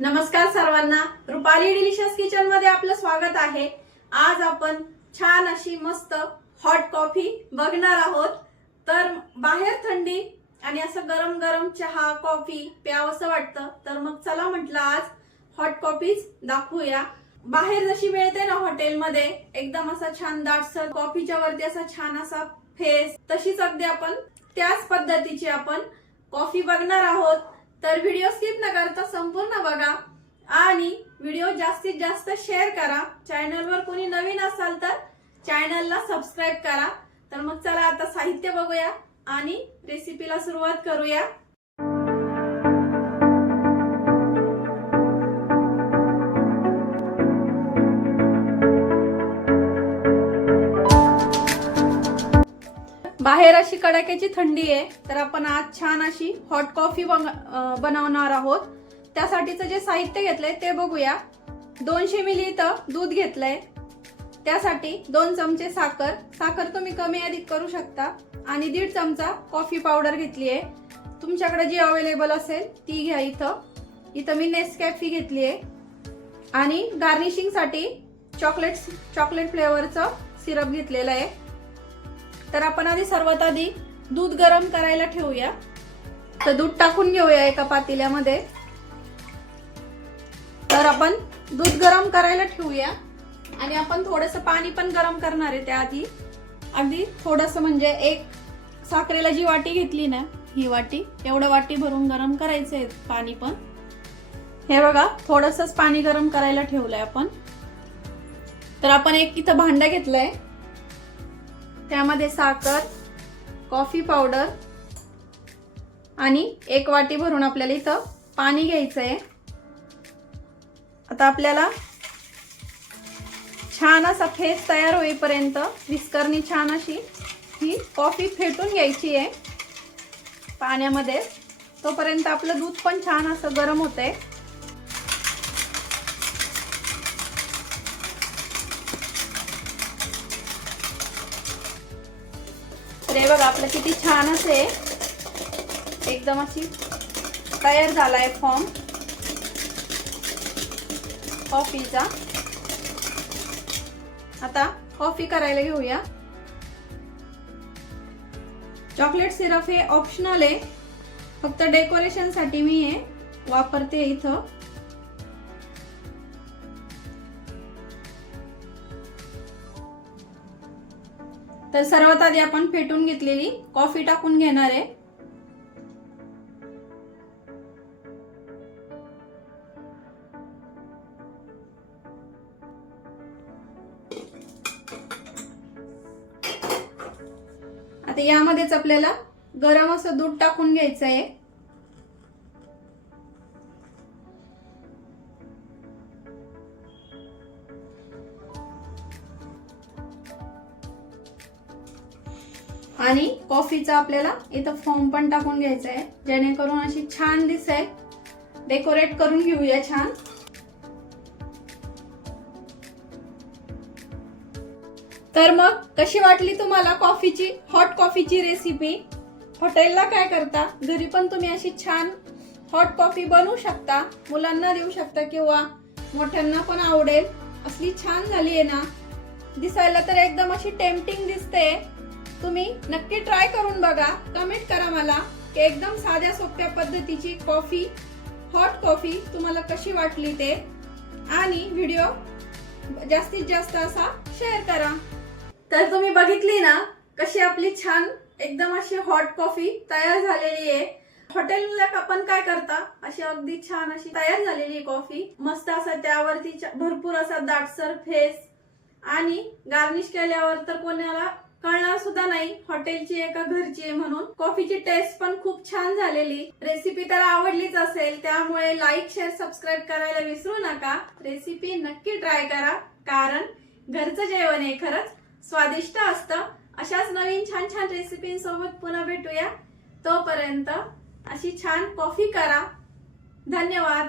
नमस्कार सर्वांना, Rupali delicious kitchen मध्ये आपलं स्वागत आहे। आज आपण छान अशी मस्त हॉट कॉफी बघणार आहोत। तर बाहेर थंडी आणि असं गरम गरम चहा कॉफी प्यावंसं वाटतं, तर मग चला म्हटलं आज हॉट कॉफीच दाखवूया। बाहेर जशी मिळते ना हॉटेलमध्ये एकदम असा छान दाटसर कॉफीच्या वरती असा छान असा फेस, तशीच अगदी आपण त्याच पद्धतीची आपण कॉफी बघणार आहोत। तर व्हिडिओ स्किप न करता संपूर्ण बघा आणि व्हिडिओ जास्तीत जास्त शेअर करा। चॅनलवर कोणी नवीन असाल तर चॅनलला सबस्क्राइब करा। तर मग चला आता साहित्य बघूया आणि रेसिपीला सुरुवात करूया। बाहेर अशी कडाक्याची थंडी आहे, तर आपण आज छान अशी हॉट कॉफी बनवणार आहोत। त्यासाठीचं जे साहित्य घेतलंय ते बघूया। 200 मिली इथं दूध घेतलंय, त्यासाठी 2 चमचे साखर तुम्ही कमी अधिक करू शकता आणि 1.5 चमचा कॉफी पावडर घेतली आहे। तुमच्याकडे जी अवेलेबल असेल ती घ्या। इथं मी नेस्कॅफे घेतली आहे आणि गार्निशिंग साठी चॉकलेट फ्लेवरचं सिरप घेतलेलं आहे। तर आपण सर्वात आधी दूध गरम करायला ठेवूया। तर दूध टाकून घेऊया एका पातेल्यामध्ये। तर आपण दूध गरम करायला ठेवूया आणि आपण थोडंसं पाणी पण गरम करणार आहे। त्याआधी अगदी थोडंसं म्हणजे एक साखरेला जी वाटी घेतली ना, ही वाटी एवढं वाटी भरून गरम करायचंय पाणी पण। हे बघा, थोडंसंच पाणी गरम करायला ठेवलंय आपण। तर आपण एक इथं भांडं घेतलंय, त्यामध्ये साखर, कॉफी पावडर आणि 1 वाटी भरून आपल्याला इथं पाणी घ्यायचंय। आता आपल्याला छान असा फेस तयार होईपर्यंत विस्करनी छान अशी ही कॉफी फेटून घ्यायची आहे पाण्यामध्ये। तोपर्यंत आपलं दूध पण छान असं गरम होतंय। तर हे बघा, आपलं किती छान असे एकदम अशी तयार झालाय फॉर्म कॉफीचा। आता कॉफी करायला घेऊया। चॉकलेट सिरप हे ऑप्शनल आहे, फक्त डेकोरेशन साठी मी हे वापरते इथं। तर सर्वात आधी आपण फेटून घेतलेली कॉफी टाकून घेणार आहे। आता यामध्येच आपल्याला गरम असं दूध टाकून घ्यायचं आहे। आणि कॉफीचा आपल्याला इथं फॉर्म पण टाकून घ्यायचा आहे, जेणेकरून अशी छान दिसेल। डेकोरेट करून घेऊया छान। तर मग कशी वाटली तुम्हाला कॉफीची हॉट कॉफीची रेसिपी? हॉटेलला काय करता, घरी पण तुम्ही अशी छान हॉट कॉफी बनवू शकता, मुलांना देऊ शकता किंवा मोठ्यांना पण आवडेल। असली छान झाली आहे ना, दिसायला तर एकदम अशी टेम्पटिंग दिसते। तुम्ही नक्की ट्राय करून बघा, कमेंट करा मला की एकदम साध्या सोप्या पद्धतीची कॉफी हॉट कॉफी तुम्हाला कशी वाटली ते, आणि व्हिडिओ जास्तीत जास्त असा शेअर करा। तर तुम्ही बघितली ना कशी आपली छान एकदम अशी हॉट कॉफी तयार झालेली आहे। हॉटेलला आपण काय करता, अशी अगदी छान अशी तयार झालेली कॉफी, मस्त असा त्यावरती भरपूर असा दाटसर फेस आणि गार्निश केल्यावर तर कोणाला कळणार सुद्धा नाही हॉटेलची आहे का घरची आहे म्हणून। कॉफीची टेस्ट पण खूप छान झालेली। रेसिपी तर आवडलीच असेल, त्यामुळे लाईक शेअर सबस्क्राइब करायला विसरू नका। रेसिपी नक्की ट्राय करा, कारण घरचं जेवण हे खरंच स्वादिष्ट असतं। अशाच नवीन छान छान रेसिपींसोबत पुन्हा भेटूया। तोपर्यंत अशी छान कॉफी करा। धन्यवाद।